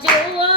救我